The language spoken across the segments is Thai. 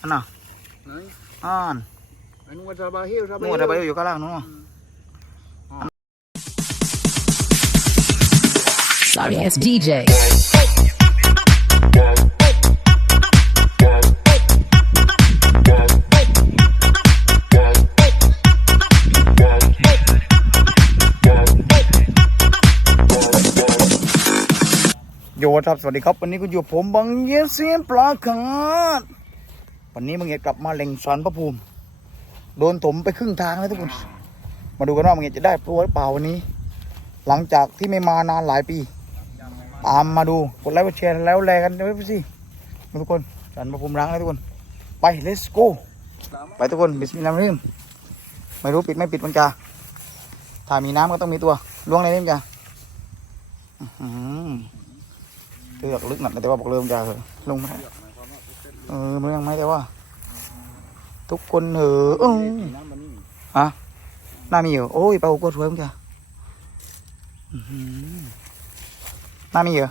อันน่ะไหนอ่านอันนู้นว่าซาบาฮิลซาบานู่ฮินลแต่ไปอยู่ข้างล่างนู้น Sorry ass DJ. โยครับสวัสดีครับ วันนี้ก็อยู่ผมบังเยเซียนปลาขาด วันนี้บังเยกลับมาเล็งสันพระภูมิ โดนถมไปครึ่งทางแล้วทุกคน มาดูกันว่าบังเยจะได้ตัวหรือเปล่าวันนี้ หลังจากที่ไม่มานานหลายปี ตามมาดูกดไลค์กดแชร์แล้วแลกันด้วยสิมาทุกคนสันพระภูมิรังเลยทุกคน ไป let's go ไปทุกคนบิสมิลลาห์มาริมไม่รู้ปิดไม่ปิดมันจะถ้ามีน้ำก็ต้องมีตัวล้วงในนี้มันจะอื้อหือเลือกลึกหนักแต่ว่าบอกเริ่มจะเหอะลงมา เออมันยังไม่แต่ว่า ทุกคนเหอเออฮะน้ามีเหรอโอ้ยเปล่ากดสวยมันจะอื้อหือหน้ามีเหรอ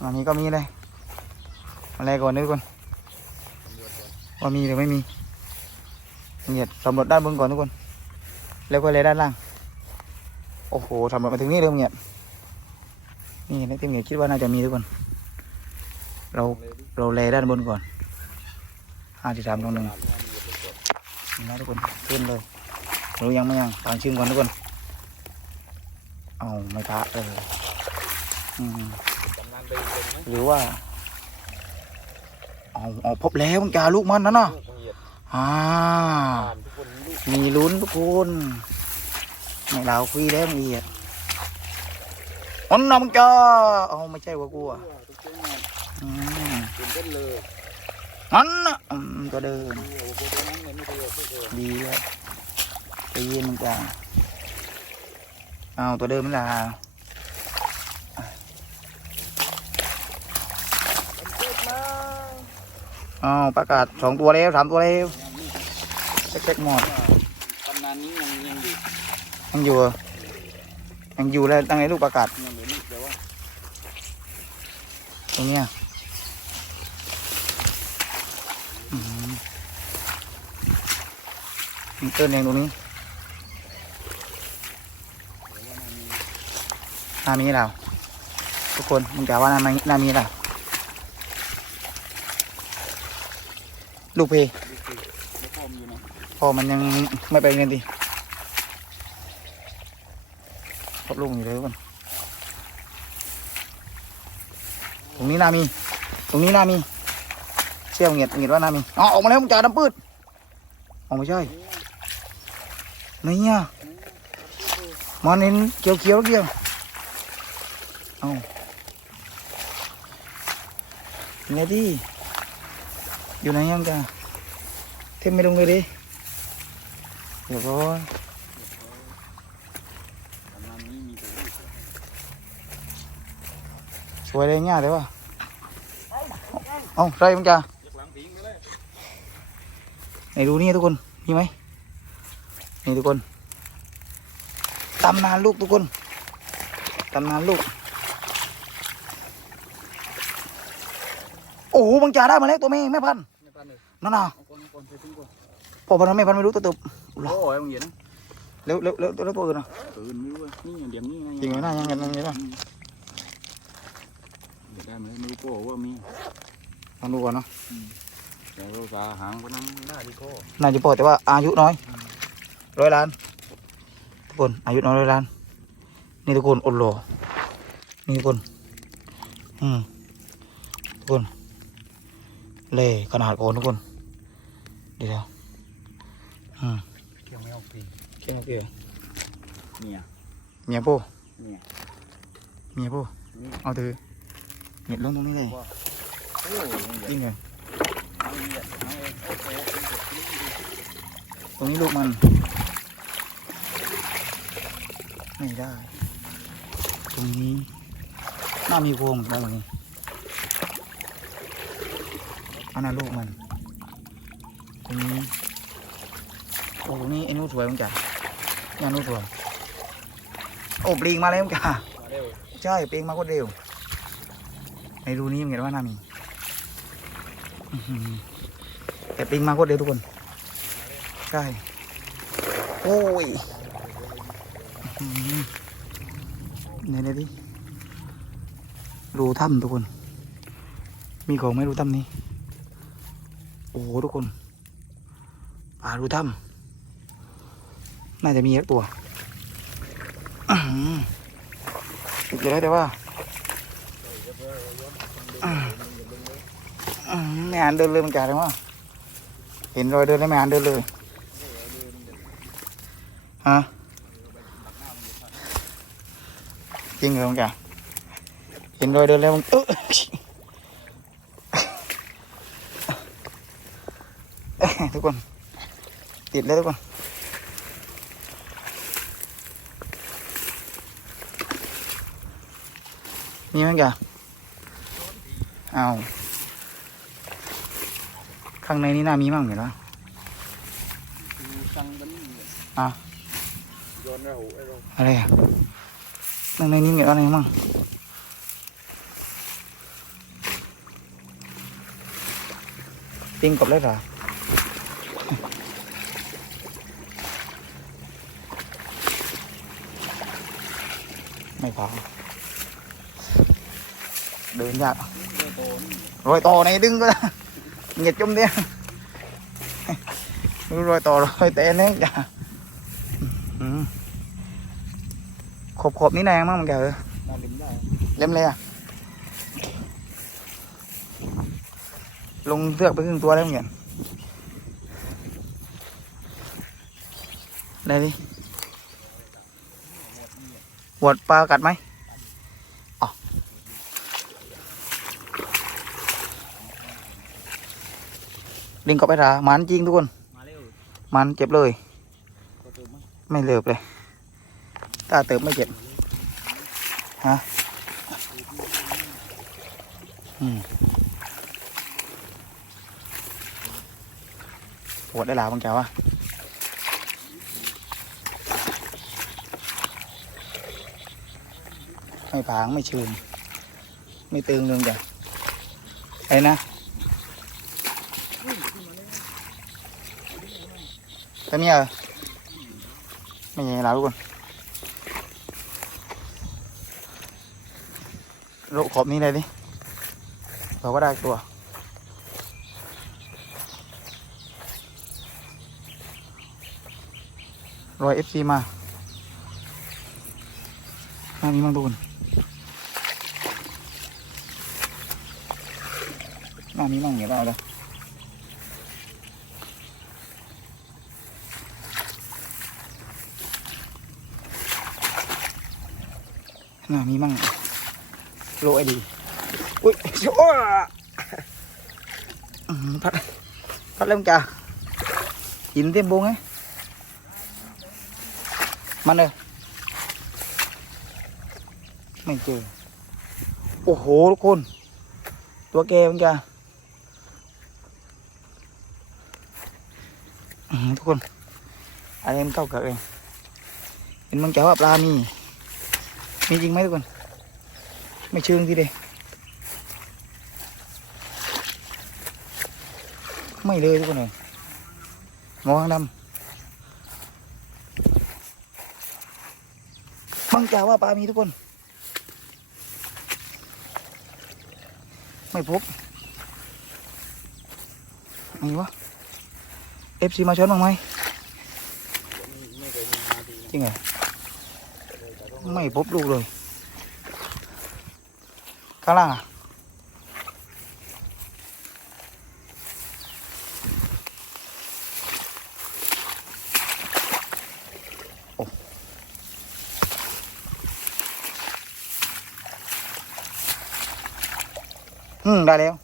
อันนี้ก็มีเลยมาแรกก่อนนะทุกคนว่ามีหรือไม่มีเหยียดสำรวจด้านบนก่อนทุกคน แล้วก็เลยด้านล่าง โอ้โหสำรวจมาถึงนี่เลยมึงเหยียดนี่นะที่มึงเหยียดคิดว่าน่าจะมีทุกคน เราเราเลด้านบนก่อนห้าที่สามตรงหนึ่งนี่นะทุกคนขึ้นเลยรู้ยังไม่ยังฟังชิมก่อนทุกคน เอาไม่พระเออหรือว่า เอาเอาพบแล้วมึงจ่าลูกมันนะเนาะลูกมันเหยียดอ่ามีลุ้นทุกคนไม่เราคุยแล้วมึงเอียดอันนั้นมึงจ้าเอาไม่ใช่ว่ากูอะ ตื่นเต้นเลยอันนะอืมตัวเดินโอ้โหโบตัวนั้นเลยไม่เยเอาไม่เคยดีครับไปยินจ้าเอาตัวเดิมไม่ลาพูดมาเอาประกาศสองตัวแล้วสามตัวแล้วเช็คหมดกำนันนี้ยังยังอยู่ยังอยู่ยังอยู่แล้วตั้งไงลูกประกาศตรงเนี้ยอืมมี เติ้ลเองตรงนี้น้ามีเราทุกคนมึงกล่าวว่าน้ามีน้ามีเราลูกเพพ่อมนอยู่นะพอมันยังไม่ไปเงินดีครบลูกอยู่เลยทุกคนตรงนี้นามี ตรงนี้นามีเชี่ยวเงียดเงียดว่านามีอ๋อออกมาแล้วมึงจ่าดำปืดออกไม่ใช่ นี่อะมันเห็นเขียวเขียวๆเดียวเอาไงดีอยู่ไหนยังจ้าเทมไม่ลงเลยดิเดี๋ยวก่อนกำนันนี้มีแต่ลูกสวยเลยเนี่ยเดี๋ยวว่าเอาใส่มึงจ้ายกหลังพิงไปเลยไหนดูนี่ทุกคนมีไหม นี่ทุกคนตำนานลูกทุกคนตำนานลูก โอ้โหบางจ่าได้มาแล้วตัวแม่แม่พันธุ์ไม่ปันเลยนั่นน่ะเอาก่อนเอาก่อนใส่ถุงก่อนพ่อพันธุ์แม่พันธุ์ไม่รู้ตัวตึบโอ้ยมึงเหยียดนะเร็วเร็วเร็วเร็วตัวอื่นนะตื่นไม่รู้เว้ยนี่อย่างเดียวนี่ไงจริงไหมน่ายังยังยังยังเดี๋ยวได้ไหมไม่รู้โก้ว่ามีลองดูก่อนเนาะแต่ว่าสาหางก็นั่งได้ที่โก้น่าจะพอแต่ว่าอายุน้อย ร้อยล้าน ทุกคนอายุน้อยร้อยล้าน นี่ทุกคนอดหล่อนี่ทุกคน อืมทุกคนเล่ขนาดโอนทุกคนเดี๋ยวๆอืมเกี่ยวไม่ออกปีเกี่ยวเกี่ยวเนี่ยเมียโป้เนี่ยเมียโป้นี่เอาเธอเหน็ดลงตรงนี้เลยโอ้ยมึงเหยียดยิ่งเลยเอาเหยียดเอาเองโอเคตรงนี้ลูกมัน ไม่ได้ ตรงนี้ น่ามีโพรงได้ตรงนี้อันนั้นลูกมัน ตรงนี้โอ้ตรงนี้ไอ้นู้สวยมั้งจ้ะนี่อันนู้สวยโอ้ปลิงมาแล้วมั้งจ้ะใช่ปลิงมาก็เร็วในรูนี้มึงเห็นว่าน่ามีแต่ปิงมาก็เดียวทุกคน ใช่ โอ้ย นี่ยเลยดิรูถ้ำทุกคน มีของไม่รู้ถ้ำนี้ โอ้โหทุกคนปลารูถ้ำน่าจะมีสักตัวอื้อหือติดอยู่แล้วแต่ว่าไม่อ่านเดินเลยมันแก่เลยว่าเห็นรอยเดินแล้วไม่อ่านเดินเลยฮะ จริงเหรอมันแกเห็นรอยเดินแล้วมันเออทุกคน ติดแล้วทุกคนมีไหมแกเอาข้างในนี่น่ามีมั่งเห็นปะสั่งกันนี่อะย้อนเราไอ้เราอะไรอะ ข้างในนี่มีอะไรมั่งปิ้งกบเลยเหรอไม่พอเดินยากเราโตนี่รอยต่อ này đứng có nhiệt chung đi rồi ต่อรอยเตนนี่จ้ะอืม ขบขบนี่แรงมากมันแกเออน่าลิ้มได้เล่มเลยอะ ลงเสือกไปครึ่งตัวแล้วเหมือนกันได้ดิหวดปลากัดไหมอ๋อลิงก็ไปหาหมันจริงทุกคนมาเร็วมันเจ็บเลยก็เติมมั้งไม่เลิกเลย ตาเติบไม่เจ็บฮะอืมปวดได้หลาบางแกวะไม่ผางไม่ชืนไม่ตึงเรื่องจ้ะไอ้นะตัวนี้เหรอไม่ใช่หลาทุกคน ลกขอบนี้เลยดิเราก็ได้ตัว รอยเอฟซีมาน้านี้มั่งทุกคนหน้านี้มั่งอย่าได้เลยหน้านี้มั่ง โลไอดีอุ้ยโอ้พัดพัดเริ่มจ้าหินเต็มบงไงมันเลยไม่เจอ โอ้โห ทุกคน ตัวแกมันจะอื้อหือทุกคน อะไรมันเข้ากับเองเห็นมันจะว่าปลามี มีจริงไหมทุกคน ไม่เชิงทีเดียวไม่เลยทุกคนเลยมองดำบังจ่าว่าปลามีทุกคน ไม่พบไหนวะเอฟซีมาช้อนบ้างไหมไม่เคยมีมาดีจริงเหรอไม่พบลูกเลย ข้างล่างอะโอ้อืม ได้แล้ว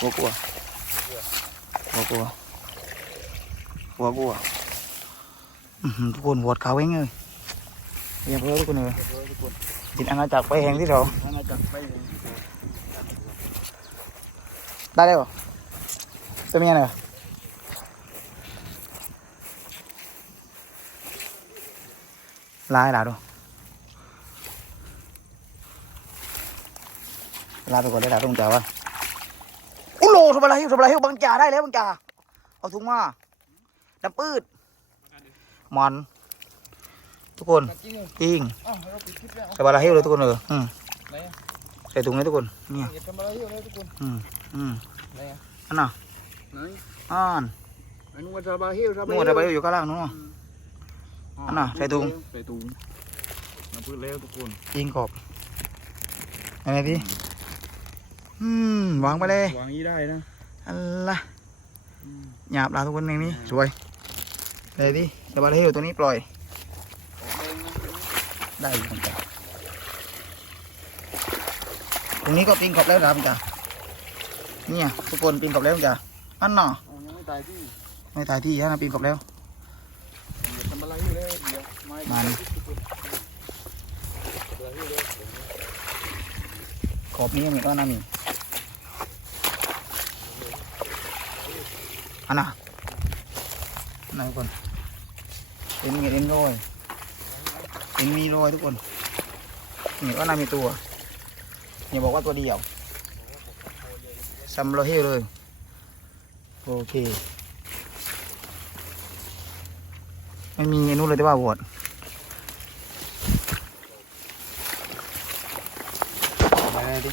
กลัวกลัวกลัวกลัวกลัวกลัวอื้อหือทุกคนหวดเขาเองเลยเรียบร้อยทุกคนเลยเดี๋ยวทุ กคนอาณาจักรไปแห่งที่เราถ้าเราจับไปเลยได้แล้วเหรอตัวเมียเหรลายหลาดูลาไปก่อนได้หลาตรงจ่าวะอุโลโถทำอะไรทำอะไรบังจ่าได้แล้วบังจ่าเอาถุงมาดำปืดมัน ทุกคนจริงเหรอจริงอ้าวเราปิดคลิปแล้วใส่บาราหิวเลยทุกคนเอออืมไหนอะใส่ถุงเลยทุกคนเนี่ยอย่าทำอะไรอยู่เลยทุกคนอืมอืมไหนอะอันน่ะไหนอ่านไอ้นุ่งว่าซาบาฮิลซาบานู่ฮินลใส่บาราหิวอยู่ข้างล่างนู้นอันน่ะใส่ถุงใส่ถุงมาพูดแล้วทุกคนจริงกรอบอะไรพี่อืมวางไปเลยวางนี้ได้นะอันละอืมหยาบลาทุกคนอย่างนี้สวยเลยดิใส่บาราหิวตัวนี้ปล่อยออกแรงนะ ได้อยู่เหมือนกันตรงนี้ก็ปีนขอบแล้วนะพี่จ๋าเนี่ยทุกคนปีนขอบแล้วจ๋าอันน่ะเอยังไม่ตายที่ไม่ถ่ายที่ฮะนะปีนขอบแล้วอย่าทำอะไรอยู่เลยเดี๋ยวมันขอบนี้เหมือนกันนะมีอันน่ะไหนคนเอ็นเงี้ยเอ็นโรย เอ็นมีโรยทุกคนนี่ก็น่ามีตัวอย่าบอกว่าตัวเดียวซัมโรเฮลเลย โอเค ไม่มีไอ้นู้นเลยแต่ว่าโหวดไปเลยดิ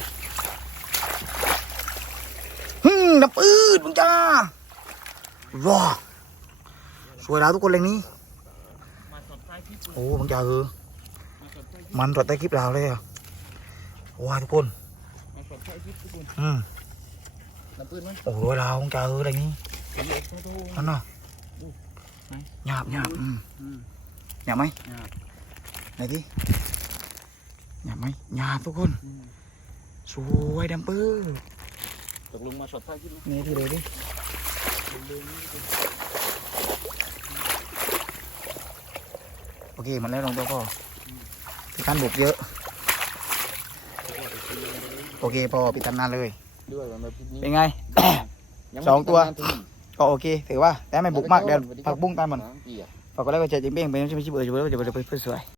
ฮึมน้ำปืดมึงจ้าว้าสวยแล้วทุกคนเลยนี้ มาสดท้ายคลิปเลย โอ้มึงจ้าเออมาสดท้ายคลิปมันรถใต้คลิปเราเลยอะว้าทุกคนมาสดท้ายคลิปทุกคนอืมน้ำปืนไหมโอ้รวยเรามึงจ้าเอออะไรนี้เล็กโตโตนั่นน่ะไหนหยาบหยาบอืมอืมหยาบไหมหยาบไหนดิหยาบไหมหยาบทุกคนอืมสวยดำปื้อตกลงมาสดท้ายคลิปไหมนี่ที่เลยดิ เดินๆนี่ทุกคน โอเคมันแล้วลงตัวก็พี่ท่านบุกเยอะ โอเคพอปิดตำนานเลย ด้วยแบบนี้เป็นไง ยัไม่สองตัว ทำานถึงก็โอเค ถือว่าแต่ไม่บุกมากเดี๋ยวผักบุ้งตามมันน้ำเปียกฝากกดไลค์กดแชร์จิ้งเป้งไปยังไม่ชิบเบอร์ชิบเบอร์จะไปเพื่อสวย